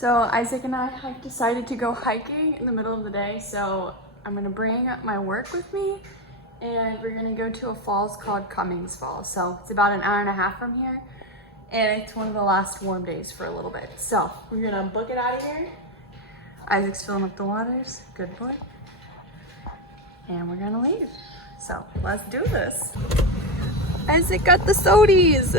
So Isaac and I have decided to go hiking in the middle of the day. So I'm gonna bring my work with me and we're gonna go to a falls called Cummings Falls. So it's about an hour and a half from here and it's one of the last warm days for a little bit. So we're gonna book it out of here. Isaac's filling up the waters, good boy. And we're gonna leave. So let's do this. Isaac got the sodies.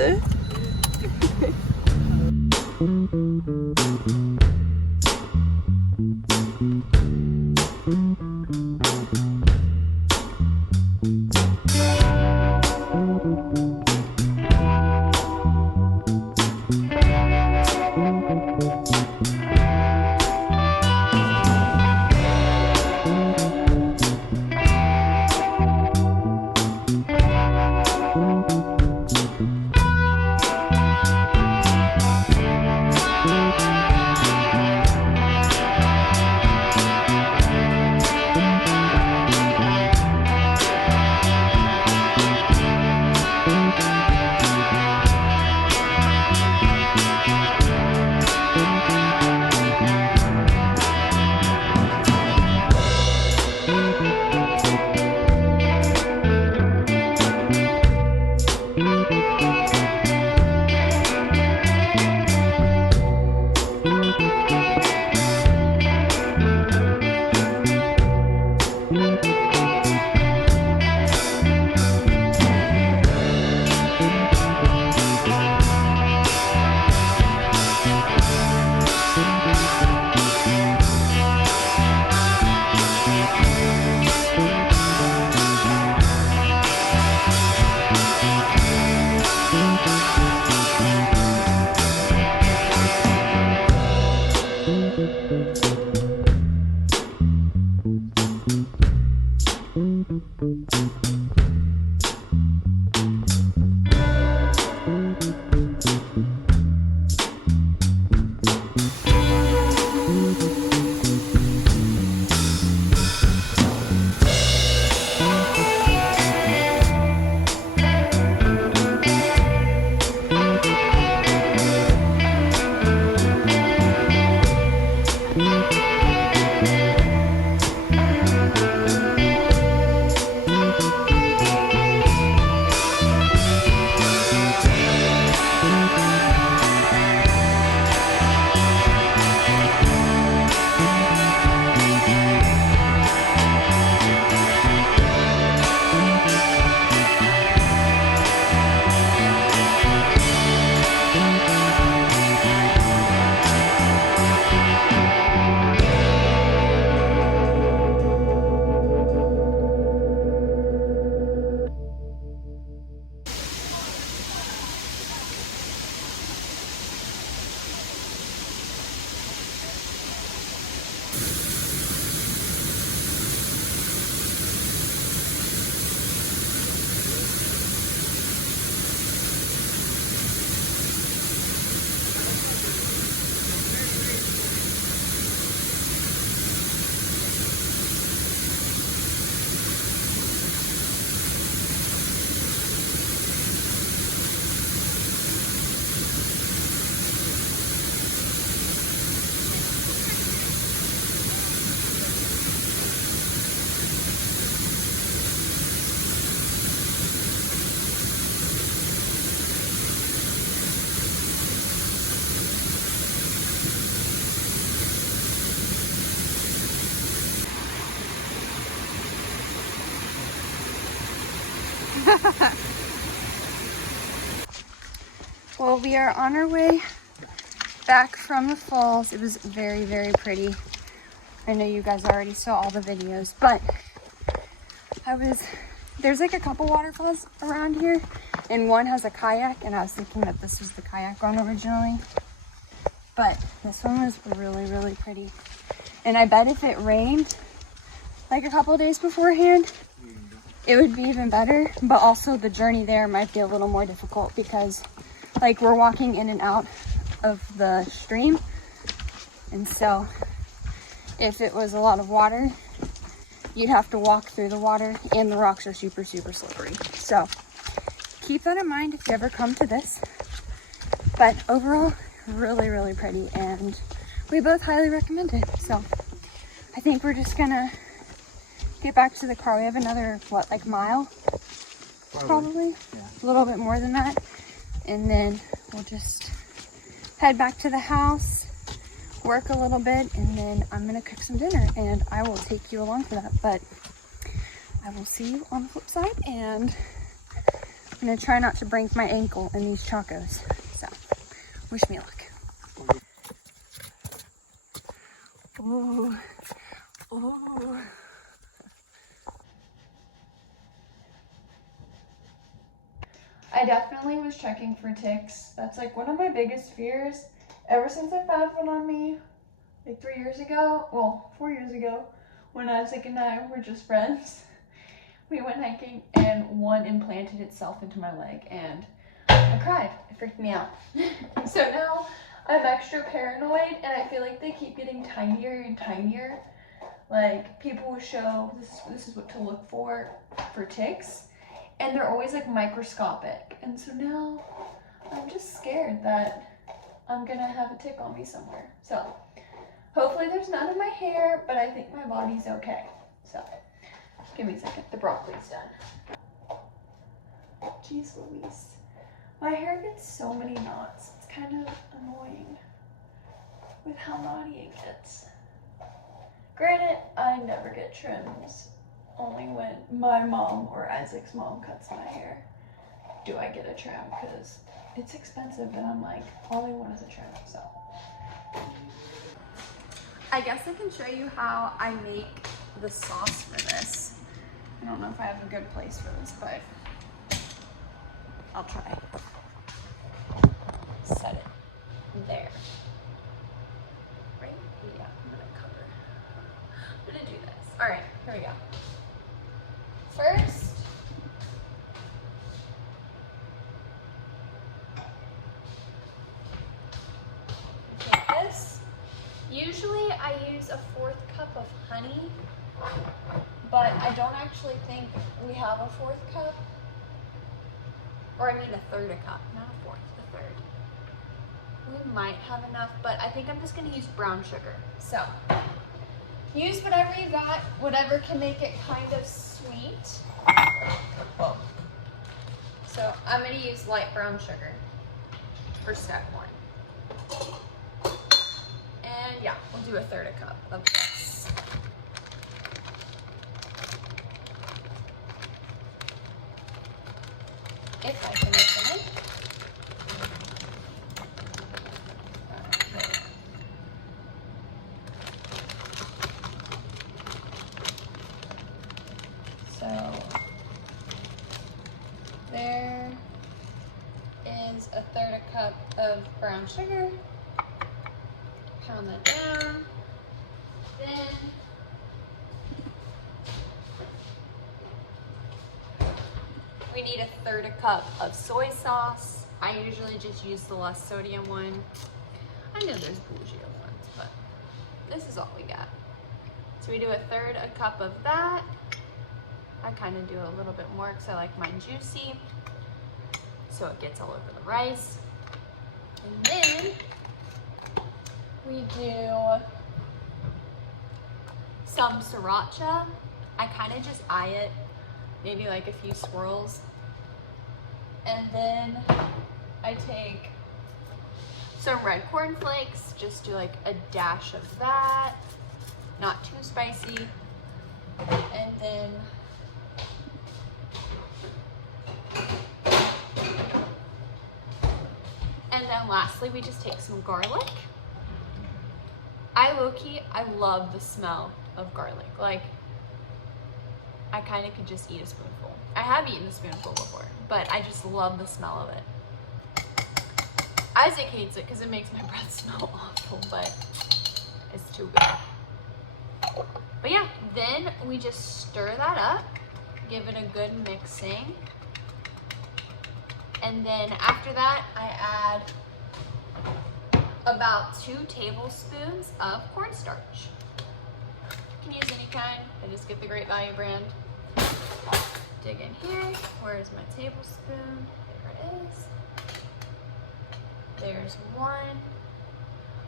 Well, we are on our way back from the falls. It was very, very pretty. I know you guys already saw all the videos, but there's like a couple waterfalls around here, and one has a kayak, and I was thinking that this was the kayak one originally, but this one was really, really pretty. And I bet if it rained like a couple days beforehand, it would be even better, but also the journey there might be a little more difficult because like we're walking in and out of the stream, and so if it was a lot of water, you'd have to walk through the water, and the rocks are super, super slippery. So keep that in mind if you ever come to this. But overall, really, really pretty, and we both highly recommend it. So I think we're just gonna get back to the car. We have another, what, like mile? Probably. Yeah. A little bit more than that. And then we'll just head back to the house, work a little bit, and then I'm gonna cook some dinner and I will take you along for that. But I will see you on the flip side, and I'm gonna try not to break my ankle in these chacos. So wish me luck. Ooh. Ooh. I definitely was checking for ticks. That's like one of my biggest fears ever since I found one on me like 3 years ago. Well, 4 years ago when Isaac and I were just friends. We went hiking and one implanted itself into my leg and I cried. It freaked me out. So now I'm extra paranoid and I feel like they keep getting tinier and tinier. Like people will show this is what to look for ticks. And they're always like microscopic. And so now I'm just scared that I'm gonna have a tick on me somewhere. So hopefully there's none in my hair, but I think my body's okay. So give me a second, the broccoli's done. Jeez Louise. My hair gets so many knots. It's kind of annoying with how knotty it gets. Granted, I never get trims. Only when my mom or Isaac's mom cuts my hair do I get a trim, because it's expensive and I'm like, all I want is a trim. So I guess I can show you how I make the sauce for this. I don't know if I have a good place for this, but I'll try. Set it there. Right? Yeah, I'm gonna cover. I'm gonna do this. All right, here we go. First, take this. Usually I use a 4th cup of honey, but I don't actually think we have a 4th cup. Or I mean a 3rd cup, not a 4th, a 3rd. We might have enough, but I think I'm just gonna use brown sugar. So, use whatever you got, whatever can make it kind of sweet. Whoa. So I'm going to use light brown sugar for step 1. And yeah, we'll do a 1/3 cup of this. If I can open it. So there is a 1/3 cup of brown sugar. Pound that down. Then we need a 1/3 cup of soy sauce. I usually just use the less sodium one. I know there's bougie ones, but this is all we got. So we do a 1/3 cup of that. I kind of do a little bit more because I like mine juicy, so it gets all over the rice. And then we do some sriracha. I kind of just eye it, maybe like a few swirls. And then I take some red corn flakes, just do like a dash of that, not too spicy. And then lastly, we just take some garlic. I love the smell of garlic. Like, I kind of could just eat a spoonful. I have eaten a spoonful before, but I just love the smell of it. Isaac hates it because it makes my breath smell awful, but it's too good. But yeah, then we just stir that up, give it a good mixing. And then after that, I add about 2 tablespoons of cornstarch. You can use any kind, I just get the Great Value brand. Dig in here, where's my tablespoon? There it is. There's 1.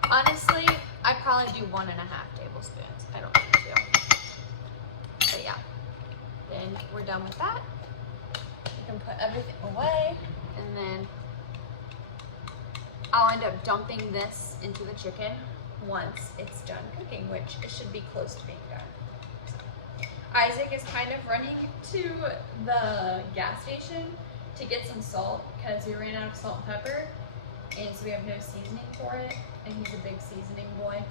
Honestly, I probably do 1.5 tablespoons. I don't need to. But yeah, then we're done with that. You can put everything away, and then I'll end up dumping this into the chicken once it's done cooking, which it should be close to being done. Isaac is kind of running to the gas station to get some salt because we ran out of salt and pepper, and so we have no seasoning for it, and he's a big seasoning boy.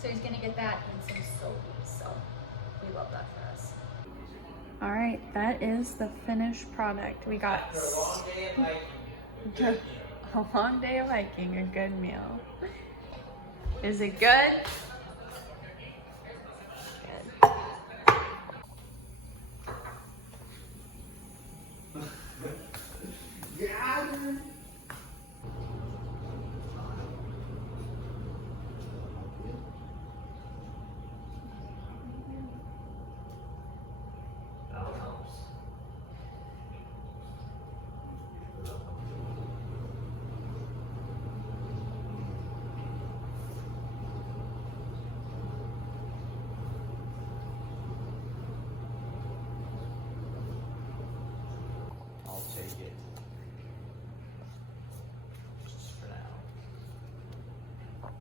So he's gonna get that and some soda, so we love that for us. All right, that is the finished product. We got a long day of hiking, a good meal. Is it good?